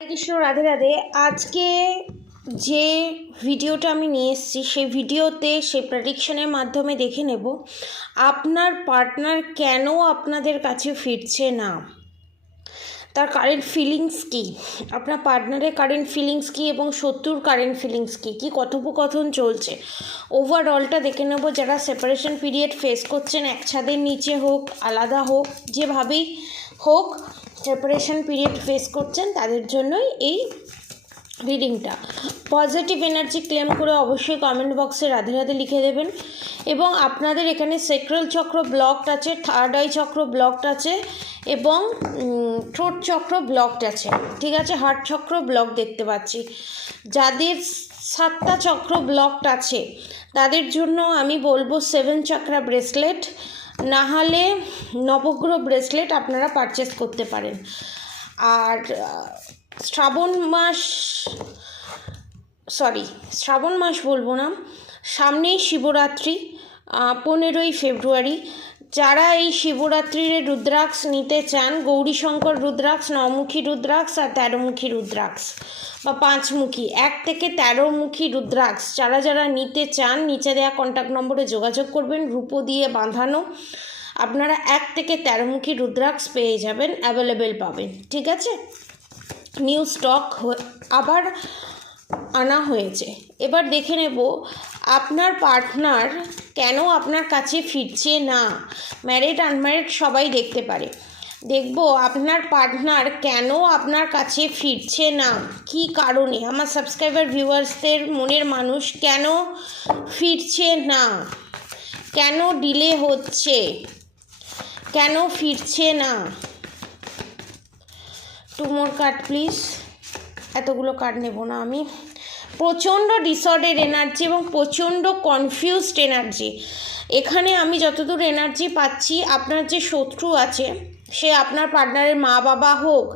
কৃষ্ণ, রাধে রাধে। আজকে যে ভিডিওটা আমি নিয়ে এসেছি সেই ভিডিওতে সেই প্রেডিকশনের মাধ্যমে দেখে নেব আপনার পার্টনার কেন আপনাদের কাছে ফিরছে না, তার কারেন্ট ফিলিংস কী, আপনার পার্টনারের কারেন্ট ফিলিংস কী এবং শত্রুর কারেন্ট ফিলিংস কী, কী কথোপকথন চলছে, ওভারঅলটা দেখে নেব। যারা সেপারেশন পিরিয়ড ফেস করছেন, এক ছাদের নিচে হোক, আলাদা হোক, যেভাবেই হোক সেপারেশন পিরিয়ড ফেস করছেন, তাদের জন্যই এই রিডিংটা। পজিটিভ এনার্জি ক্লেম করে অবশ্যই কমেন্ট বক্সে রাধে রাধে লিখে দেবেন। এবং আপনাদের এখানে সেক্রাল চক্র ব্লকড আছে, থার্ড আই চক্র ব্লকড আছে এবং থ্রোট চক্র ব্লকড আছে, ঠিক আছে। হার্ট চক্র ব্লক দেখতে পাচ্ছি। যাদের 7টা চক্র ব্লকড আছে তাদের জন্য আমি বলবো 7 চক্রা ব্রেসলেট, না হলে নবগ্রহ ব্রেসলেট আপনারা পারচেস করতে পারেন। আর শ্রাবণ মাস বলবো না, সামনেই শিবরাত্রি 15ই ফেব্রুয়ারি। যারা এই শিবরাত্রির রুদ্রাক্ষ নিতে চান, গৌরীশঙ্কর রুদ্রাক্ষ, 9মুখী রুদ্রাক্ষ আর 13মুখী রুদ্রাক্ষ বা 5মুখী, 1 থেকে 13মুখী রুদ্রাক্ষ যারা যারা নিতে চান, নিচে দেওয়া কন্ট্যাক্ট নম্বরে যোগাযোগ করবেন। রূপো দিয়ে বাঁধানো আপনারা 1 থেকে 13মুখী রুদ্রাক্ষ পেয়ে যাবেন, অ্যাভেলেবেল পাবেন, ঠিক আছে। নিউ স্টক আবার আনা হয়েছে। এবার দেখে নেব আপনার পার্টনার কেন আপনার কাছে ফিরছে না। ম্যারিড আনম্যারিড সবাই দেখতে পারে। দেখব আপনার পার্টনার কেন আপনার কাছে ফিরছে না, কি কারণে। আমার সাবস্ক্রাইবার ভিউয়ার্সদের মনের মানুষ কেন ফিরছে না, কেন ডিলে হচ্ছে, কেন ফিরছে না। 2 more কার্ড প্লিজ। এতগুলো কার্ড নেব না আমি। প্রচণ্ড ডিসঅর্ডার এনার্জি এবং প্রচণ্ড কনফিউজড এনার্জি। এখানে আমি যতদূর এনার্জি পাচ্ছি, আপনার যে শত্রু আছে, সে আপনার পার্টনারের মা বাবা হোক,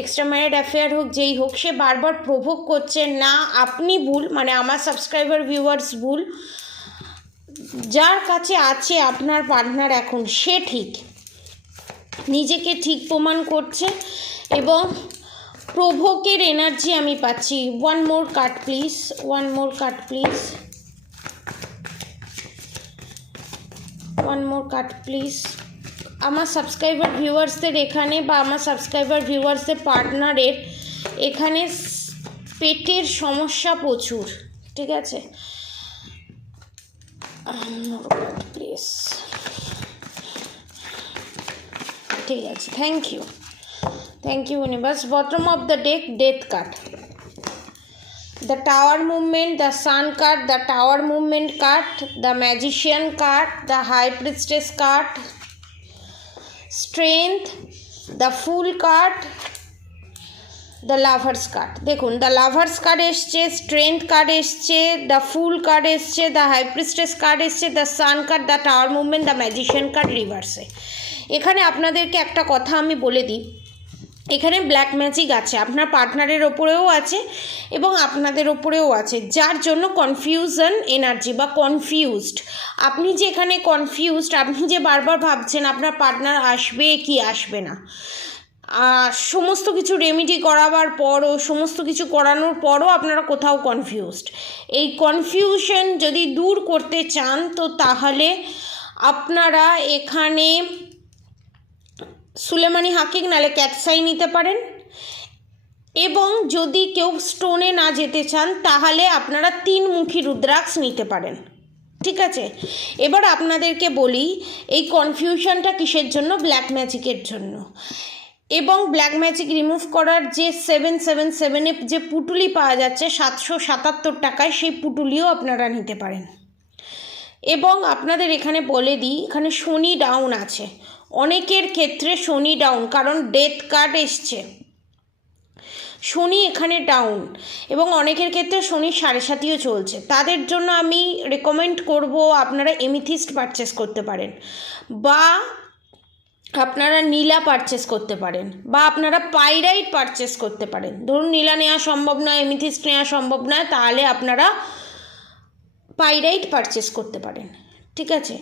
এক্সট্রা ম্যারিড অ্যাফেয়ার হোক, যেই হোক, সে বারবার প্রভোগ করছে না আপনি ভুল, মানে আমার সাবস্ক্রাইবার ভিউয়ার্স ভুল। যার কাছে আছে আপনার পার্টনার এখন, সে ঠিক, নিজেকে ঠিক প্রমাণ করছে এবং প্রভোকের এনার্জি আমি পাচ্ছি। 1 more card please, 1 more card please, 1 more card please. আমার সাবস্ক্রাইবার ভিউয়ার্সদের এখানে বা আমার সাবস্ক্রাইবার ভিউয়ার্সদের পার্টনারের এখানে পেটের সমস্যা প্রচুর, ঠিক আছে। প্লিজ, ঠিক আছে, thank you universe. Bottom of the deck, death card, the tower movement, the sun card, the tower movement card, the magician card, the high priestess card, strength, the fool card, the lovers card। দেখুন, the lovers card এসছে, strength card এসছে, the fool card এসছে, the high priestess card এসছে, the sun card, the tower movement, the magician card রিভার্সে। এখানে আপনাদেরকে একটা কথা আমি বলে দিই, এখানে ব্ল্যাক ম্যাজিক আছে, আপনার পার্টনারের ওপরেও আছে এবং আপনাদের ওপরেও আছে, যার জন্য কনফিউশন এনার্জি বা কনফিউজড। আপনি যে এখানে কনফিউজড, আপনি যে বারবার ভাবছেন আপনার পার্টনার আসবে কি আসবে না, সমস্ত কিছু রেমেডি করাবার পরও, সমস্ত কিছু করানোর পরও আপনারা কোথাও কনফিউজড। এই কনফিউশন যদি দূর করতে চান তো তাহলে আপনারা এখানে সুলেমানি হাকিক নালে ক্যাটসাই নিতে পারেন। এবং যদি কেউ স্টোনে না যেতে চান তাহলে আপনারা 3মুখী রুদ্রাক্ষ নিতে পারেন, ঠিক আছে। এবার আপনাদেরকে বলি এই কনফিউশনটা কিসের জন্য, ব্ল্যাক ম্যাজিকের জন্য। এবং ব্ল্যাক ম্যাজিক রিমুভ করার যে 777-এ যে পুটুলি পাওয়া যাচ্ছে 777 টাকায়, সেই পুটুলিও আপনারা নিতে পারেন। এবং আপনাদের এখানে বলে দিই, এখানে শনি ডাউন আছে, অনেকের ক্ষেত্রে শনি ডাউন, কারণ ডেথ কার্ড এসছে, শনি এখানে ডাউন এবং অনেকের ক্ষেত্রে শনি 7.5ও চলছে। তাদের জন্য আমি রেকমেন্ড করব আপনারা এমিথিস্ট পারচেস করতে পারেন, বা আপনারা নীলা পারচেস করতে পারেন, বা আপনারা পাইরাইট পারচেস করতে পারেন। ধরুন নীলা নেওয়া সম্ভব নয়, এমিথিস্ট নেওয়া সম্ভব নয়, তাহলে আপনারা পাইরাইট পারচেস করতে পারেন, ঠিক আছে,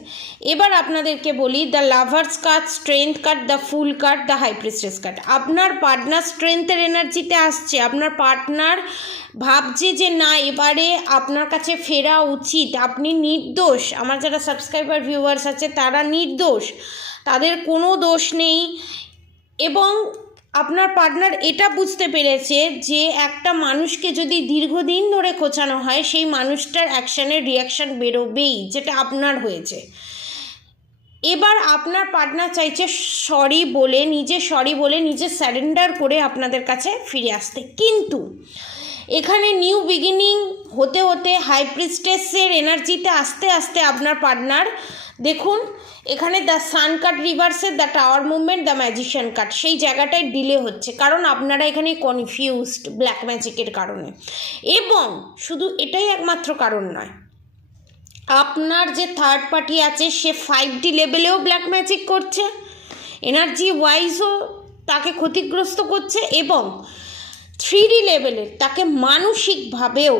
এবার আপনাদেরকে বলি the lovers card, strength card, the fool card, the high priestess card. আপনার পার্টনার স্ট্রেংথের এনার্জিতে আসছে, আপনার পার্টনার ভাবছে যে না এবারে আপনার কাছে ফেরা উচিত, আপনি নির্দোষ। আমার যারা সাবস্ক্রাইবার ভিউয়ার্স আছে তারা নির্দোষ, তাদের কোনো দোষ নেই। এবং আপনার পার্টনার এটা বুঝতে পেরেছে যে একটা মানুষকে যদি দীর্ঘদিন ধরে খোঁচানো হয় সেই মানুষটার অ্যাকশানের রিয়াকশান বেরোবেই, যেটা আপনার হয়েছে। এবার আপনার পার্টনার চাইছে সরি বলে, নিজে স্যারেন্ডার করে আপনাদের কাছে ফিরে আসতে। কিন্তু এখানে নিউ বিগিনিং হতে হতে হাই প্রিস্টেসের এনার্জিতে আস্তে আস্তে আপনার পার্টনার, দেখুন এখানে দ্য সান কার্ড রিভার্সের, the tower movement, the magician card, সেই জায়গাটায় ডিলে হচ্ছে কারণ আপনারা এখানে কনফিউজড ব্ল্যাক ম্যাজিকের কারণে। এবং শুধু এটাই একমাত্র কারণ নয়, আপনার যে থার্ড পার্টি আছে সে 5D লেভেলেও ব্ল্যাক ম্যাজিক করছে, এনার্জি ওয়াইজও তাকে ক্ষতিগ্রস্ত করছে, এবং 3D লেভেলের তাকে মানসিকভাবেও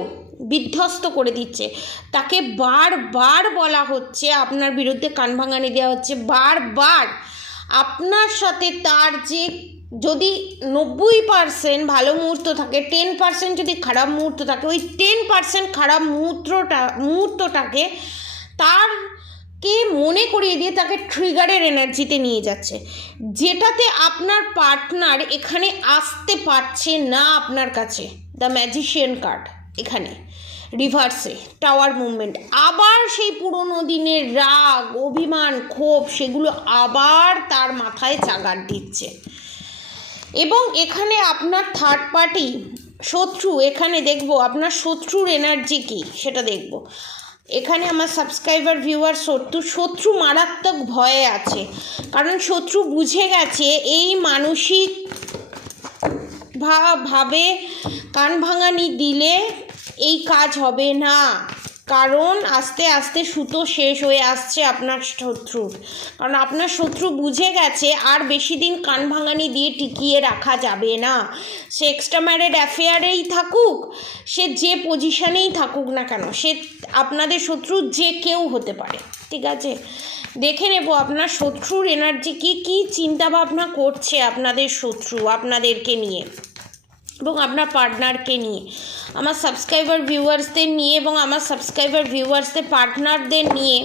বিধ্বস্ত করে দিচ্ছে। তাকে বারবার বলা হচ্ছে, আপনার বিরুদ্ধে কান ভাঙানি দেওয়া হচ্ছে বারবার। আপনার সাথে তার যে যদি 90% ভালো মুহূর্ত থাকে, 10% যদি খারাপ মুহূর্ত থাকে, ওই 10% খারাপ মুহূর্তটাকে তারকে মনে করিয়ে দিয়ে তাকে ট্রিগারের এনার্জিতে নিয়ে যাচ্ছে, যেটাতে আপনার পার্টনার এখানে আসতে পারছে না আপনার কাছে। দ্য ম্যাজিশিয়ান কার্ড এখানে রিভার্সে, টাওয়ার মুভমেন্ট, আবার সেই পুরনো দিনের রাগ, অভিমান, ক্ষোভ সেগুলো আবার তার মাথায় চাগার দিচ্ছে। এবং এখানে আপনার থার্ড পার্টি শত্রু, এখানে দেখব আপনার শত্রুর এনার্জি কী সেটা দেখব। এখানে আমার সাবস্ক্রাইবার ভিউয়ার শত্রু মারাত্মক ভয়ে আছে, কারণ শত্রু বুঝে গেছে এই মানসিক ভাবে কান ভাঙানি দিলে এই কাজ হবে না, কারণ আস্তে আস্তে সুতো শেষ হয়ে আসছে আপনার শত্রুর। কারণ আপনার শত্রু বুঝে গেছে আর বেশি দিন কান ভাঙানি দিয়ে টিকিয়ে রাখা যাবে না। সে এক্সট্রা ম্যারিড অ্যাফেয়ারেই থাকুক, সে যে পজিশানেই থাকুক না কেন, সে আপনাদের শত্রু যে কেউ হতে পারে। ঠিক আছে, দেখে নেব আপনার শত্রুর এনার্জি কী চিন্তাভাবনা করছে আপনাদের শত্রু আপনাদেরকে নিয়ে এবং আপনার পার্টনারকে নিয়ে, আমার সাবস্ক্রাইবার ভিউয়ার্সদের নিয়ে এবং আমার সাবস্ক্রাইবার ভিউয়ার্সদের পার্টনারদের নিয়ে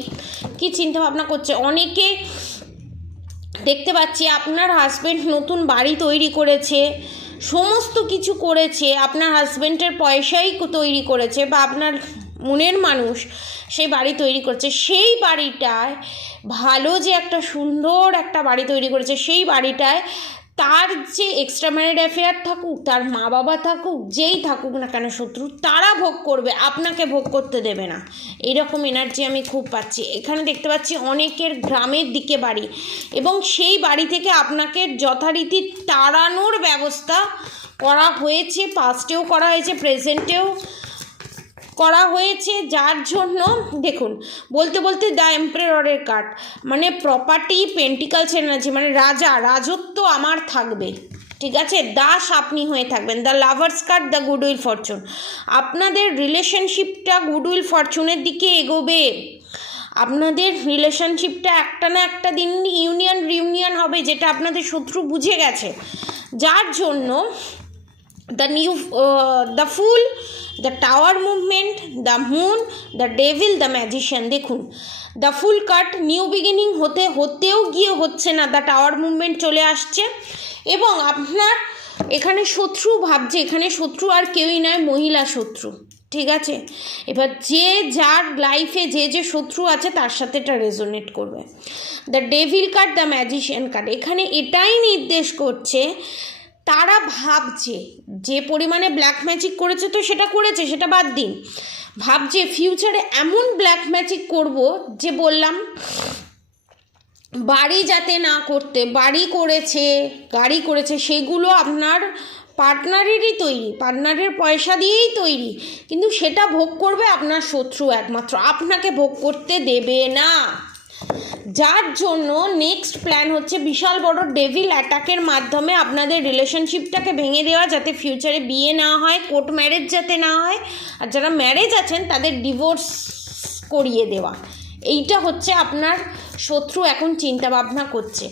কী চিন্তাভাবনা করছে। অনেকে দেখতে পাচ্ছি আপনার হাজব্যান্ড নতুন বাড়ি তৈরি করেছে, সমস্ত কিছু করেছে, আপনার হাজব্যান্ডের পয়সাই তৈরি করেছে বা আপনার মনের মানুষ সেই বাড়ি তৈরি করছে। সেই বাড়িটায় ভালো যে একটা সুন্দর একটা বাড়ি তৈরি করেছে, সেই বাড়িটায় তার যে এক্সট্রা ম্যারিড অ্যাফেয়ার থাকুক, তার মা বাবা থাকুক, যেই থাকুক না কেন শত্রু, তারা ভোগ করবে, আপনাকে ভোগ করতে দেবে না। এইরকম এনার্জি আমি খুব পাচ্ছি। এখানে দেখতে পাচ্ছি অনেকের গ্রামের দিকে বাড়ি এবং সেই বাড়ি থেকে আপনাকে যথারীতি তাড়ানোর ব্যবস্থা করা হয়েছে, পাস্টেও করা হয়েছে, প্রেজেন্টেও করা হয়েছে, যার জন্য দেখুন বলতে বলতে দ্য এম্পারারের কার্ড, মানে প্রপার্টি, পেন্টিকালস এনার্জি, মানে রাজত্ব আমার থাকবে। ঠিক আছে, দাস আপনি হয়ে থাকবেন। The lovers card, the goodwill Fortune, আপনাদের রিলেশনশিপটা গুডউইল ফরচুনের দিকে এগোবে। আপনাদের রিলেশনশিপটা একটা না একটা দিন রিউনিয়ন হবে, যেটা আপনাদের শত্রু বুঝে গেছে, যার জন্য the fool, the tower movement, the moon, the devil, the magician. দেখুন the fool card new beginning হতেও গিয়ে হচ্ছে না, দ্য টাওয়ার মুভমেন্ট চলে আসছে এবং আপনার এখানে শত্রু ভাবছে, এখানে শত্রু আর কেউই নয়, মহিলা শত্রু। ঠিক আছে, এবার যে যার লাইফে যে শত্রু আছে তার সাথে এটা রেজোনেট করবে। The devil card, the magician card, এখানে এটাই নির্দেশ করছে তারা ভাবছে যে পরিমাণে ব্ল্যাক ম্যাজিক করেছে তো সেটা করেছে, সেটা বাদ দিন, ভাবছে ফিউচারে এমন ব্ল্যাক ম্যাজিক করব যে বললাম বাড়ি যাতে না করতে, বাড়ি করেছে, গাড়ি করেছে, সেগুলো আপনার পার্টনারেরই তৈরি, পার্টনারের পয়সা দিয়েই তৈরি, কিন্তু সেটা ভোগ করবে আপনার শত্রু, একমাত্র আপনাকে ভোগ করতে দেবে না। যার জন্য নেক্সট প্ল্যান হচ্ছে বিশাল বড় ডেভিল অ্যাটাকের মাধ্যমে আপনাদের রিলেশনশিপটাকে ভেঙে দেওয়া, যাতে ফিউচারে বিয়ে না হয়, কোর্ট ম্যারেজ যাতে না হয়, আর যারা ম্যারেজ আছেন তাদের ডিভোর্স করিয়ে দেওয়া। এইটা হচ্ছে আপনার শত্রু এখন চিন্তা ভাবনা করছে।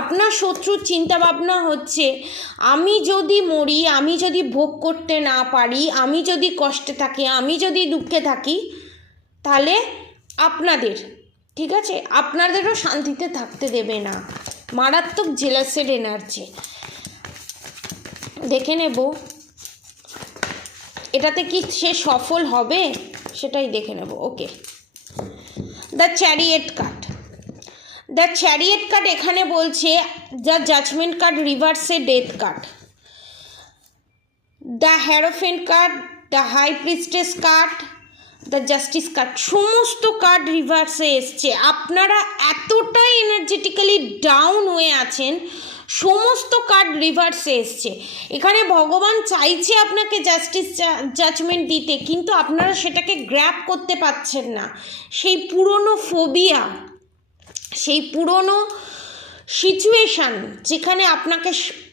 আপনার শত্রুর চিন্তা ভাবনা হচ্ছে, আমি যদি মরি, আমি যদি ভোগ করতে না পারি, আমি যদি কষ্টে থাকি, আমি যদি দুঃখে থাকি, তাহলে আপনাদের, ঠিক আছে, আপনাদেরও শান্তিতে থাকতে দেবে না। মারাত্মক জেলাসের এনার্জি দেখে নেব, এটাতে কি সে সফল হবে সেটাই দেখে নেব। Okay, the chariot card. The chariot card এখানে বলছে দ্য জাজমেন্ট কার্ড রিভার্সে death card, the hierophant card, the high priestess card, the justice card, সমস্ত কার্ড রিভার্সে এসছে। আপনারা এতটাই এনার্জেটিক্যালি ডাউন হয়ে আছেন, সমস্ত কার্ড রিভার্সে এসছে। এখানে ভগবান চাইছে আপনাকে জাস্টিস জাজমেন্ট দিতে, কিন্তু আপনারা সেটাকে গ্র্যাব করতে পারছেন না। সেই পুরনো ফোবিয়া, সেই পুরনো সিচুয়েশান যেখানে আপনাকে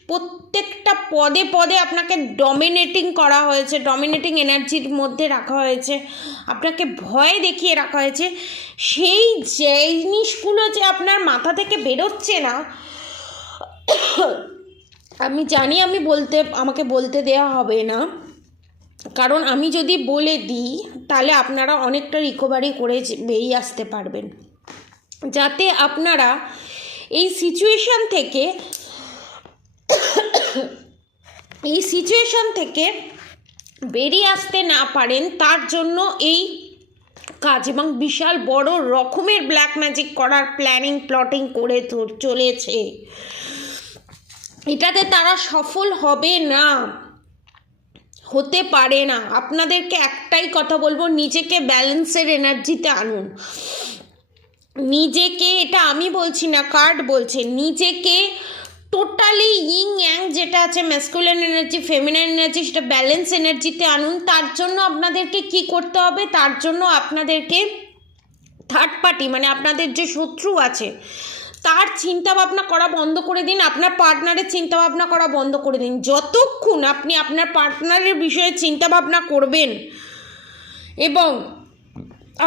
প্রত্যেকটা পদে পদে আপনাকে ডমিনেটিং করা হয়েছে, ডমিনেটিং এনার্জির মধ্যে রাখা হয়েছে, আপনাকে ভয় দেখিয়ে রাখা হয়েছে, সেই জিনিসগুলো যে আপনার মাথা থেকে বেরোচ্ছে না। আমি জানি আমাকে বলতে দেওয়া হবে না, কারণ আমি যদি বলে দিই তাহলে আপনারা অনেকটা রিকভারি করে বেরিয়ে আসতে পারবেন, যাতে আপনারা এই সিচুয়েশান থেকে বেরিয়ে আসতে না পারেন, তার জন্য এই কাজ। এবং বিশাল বড় রকমের ব্ল্যাক ম্যাজিক করার প্ল্যাটিং করে চলেছে। এটাতে তারা সফল হবে না, হতে পারে না। আপনাদেরকে একটাই কথা বলবো, নিজেকে ব্যালেন্সের এনার্জিতে আনুন। নিজেকে, এটা আমি বলছি না, কার্ড বলছে, নিজেকে টোটালি ইং অ্যাং যেটা আছে, ম্যাসকুলিন এনার্জি, ফেমিনাইন এনার্জি, সেটা ব্যালেন্স এনার্জিতে আনুন। তার জন্য আপনাদেরকে কি করতে হবে? তার জন্য আপনাদেরকে থার্ড পার্টি, মানে আপনাদের যে শত্রু আছে তার চিন্তা ভাবনা করা বন্ধ করে দিন, আপনার পার্টনারের চিন্তা ভাবনা করা বন্ধ করে দিন। যতক্ষণ আপনি আপনার পার্টনারের বিষয়ে চিন্তা ভাবনা করবেন এবং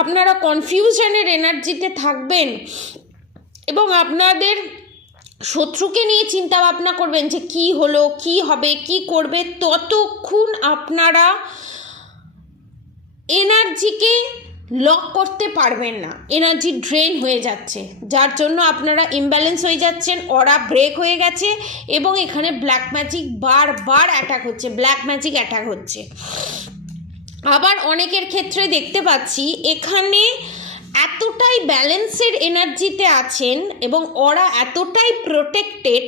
আপনারা কনফিউশনের এনার্জিতে থাকবেন এবং আপনাদের শত্রুকে নিয়ে চিন্তা ভাবনা করবেন যে কি হলো, কি হবে, কি করবে, ততক্ষণ আপনারা এনার্জিকে লক করতে পারবেন না। এনার্জি ড্রেন হয়ে যাচ্ছে, যার জন্য আপনারা ইমব্যালেন্স হয়ে যাচ্ছেন, অরা ব্রেক হয়ে গেছে এবং এখানে ব্ল্যাক ম্যাজিক বারবার অ্যাটাক হচ্ছে, ব্ল্যাক ম্যাজিক অ্যাটাক হচ্ছে। আবার অনেকের ক্ষেত্রে দেখতে পাচ্ছি এখানে এতটাই ব্যালেন্সের এনার্জিতে আছেন এবং ওরা এতটাই প্রোটেক্টেড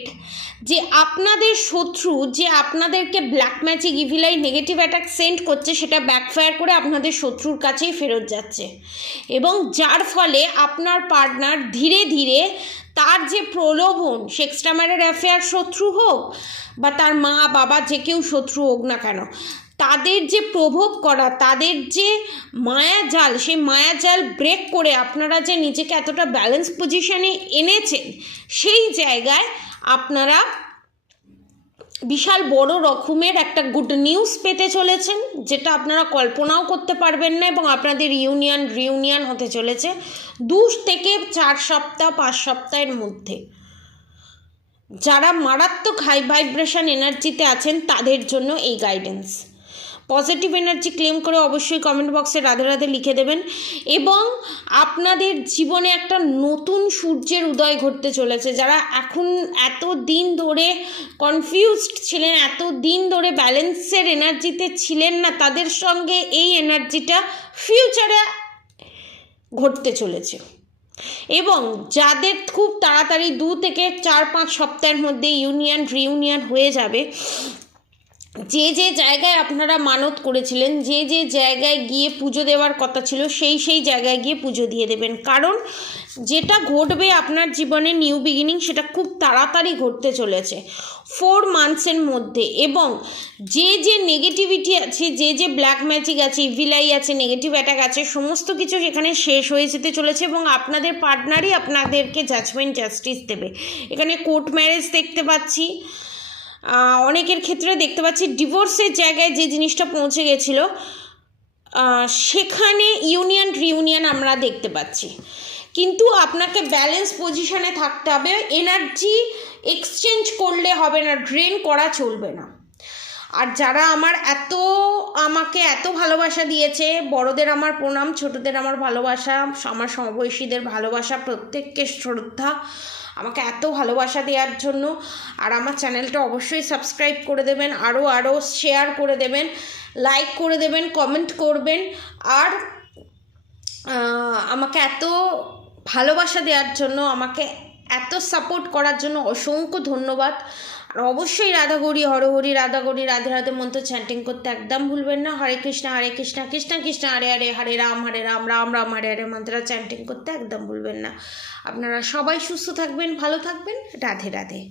যে আপনাদের শত্রু যে আপনাদেরকে black magic, evil I, negative attack send করছে, সেটা ব্যাকফায়ার করে আপনাদের শত্রুর কাছেই ফেরত যাচ্ছে। এবং যার ফলে আপনার পার্টনার ধীরে ধীরে তার যে প্রলোভন, সে এক্সট্রা ম্যারিটাল অ্যাফেয়ার শত্রু হোক বা তার মা বাবা যে কেউ শত্রু হোক না কেন, তাদের যে প্রভোগ করা, তাদের যে মায়াজাল, সেই মায়াজাল ব্রেক করে আপনারা যে নিজেকে এতটা ব্যালেন্স পজিশনে এনেছেন, সেই জায়গায় আপনারা বিশাল বড় রকমের একটা গুড নিউজ পেতে চলেছেন, যেটা আপনারা কল্পনাও করতে পারবেন না। এবং আপনাদের রিউনিয়ন হতে চলেছে 2 থেকে 4 সপ্তাহ 5 সপ্তাহের মধ্যে। যারা মারাত্মক হাই ভাইব্রেশন এনার্জিতে আছেন তাদের জন্য এই গাইডেন্স। পজিটিভ এনার্জি ক্লেম করে অবশ্যই কমেন্ট বক্সে রাধে রাধে লিখে দেবেন। এবং আপনাদের জীবনে একটা নতুন সূর্যের উদয় ঘটতে চলেছে। যারা এখন এত দিন ধরে কনফিউজড ছিলেন, এত দিন ধরে ব্যালেন্সের এনার্জিতে ছিলেন না, তাদের সঙ্গে এই এনার্জিটা ফিউচারে ঘটতে চলেছে। এবং যাদের খুব তাড়াতাড়ি 2 থেকে 4-5 সপ্তাহের মধ্যে রিউনিয়ন হয়ে যাবে, যে যে জায়গায় আপনারা মানত করেছিলেন, যে যে জায়গায় গিয়ে পুজো দেওয়ার কথা ছিল, সেই জায়গায় গিয়ে পুজো দিয়ে দেবেন। কারণ যেটা ঘটবে আপনার জীবনে নিউ বিগিনিং, সেটা খুব তাড়াতাড়ি ঘটতে চলেছে 4 মান্থসের মধ্যে। এবং যে যে নেগেটিভিটি আছে, যে যে ব্ল্যাক ম্যাজিক আছে, ইভিল আই আছে, নেগেটিভ অ্যাটাক আছে, সমস্ত কিছু সেখানে শেষ হয়ে যেতে চলেছে এবং আপনাদের পার্টনারই আপনাদেরকে জাস্টিস দেবে। এখানে কোর্ট ম্যারেজ দেখতে পাচ্ছি, অনেকের ক্ষেত্রে দেখতে পাচ্ছি ডিভোর্সের জায়গায় যে জিনিসটা পৌঁছে গেছিলো, সেখানে ইউনিয়ন রিউনিয়ন আমরা দেখতে পাচ্ছি। কিন্তু আপনাকে ব্যালেন্স পজিশনে থাকতে হবে, এনার্জি এক্সচেঞ্জ করলে হবে না, ড্রেন করা চলবে না। আর যারা আমাকে এত ভালোবাসা দিয়েছে, বড়দের আমার প্রণাম, ছোটদের আমার ভালোবাসা, আমার সমবয়সীদের ভালোবাসা, প্রত্যেককে শ্রদ্ধা আমাকে এত ভালোবাসা দেওয়ার জন্য। আর আমার চ্যানেলটা অবশ্যই সাবস্ক্রাইব করে দেবেন, আরও শেয়ার করে দেবেন, লাইক করে দেবেন, কমেন্ট করবেন। আর আমাকে এত ভালোবাসা দেওয়ার জন্য, আমাকে এত সাপোর্ট করার জন্য অসংখ্য ধন্যবাদ। আর অবশ্যই রাধাগৌরী হরহরি, রাধাগৌরী রাধে রাধে মন্ত্র চ্যান্টিং করতে একদম ভুলবেন না। হরে কৃষ্ণ কৃষ্ণ কৃষ্ণ হরে হরে, হরে রাম রাম রাম হরে হরে মন্ত্র চ্যান্টিং করতে একদম ভুলবেন না। আপনারা সবাই সুস্থ থাকবেন, ভালো থাকবেন। রাধে রাধে।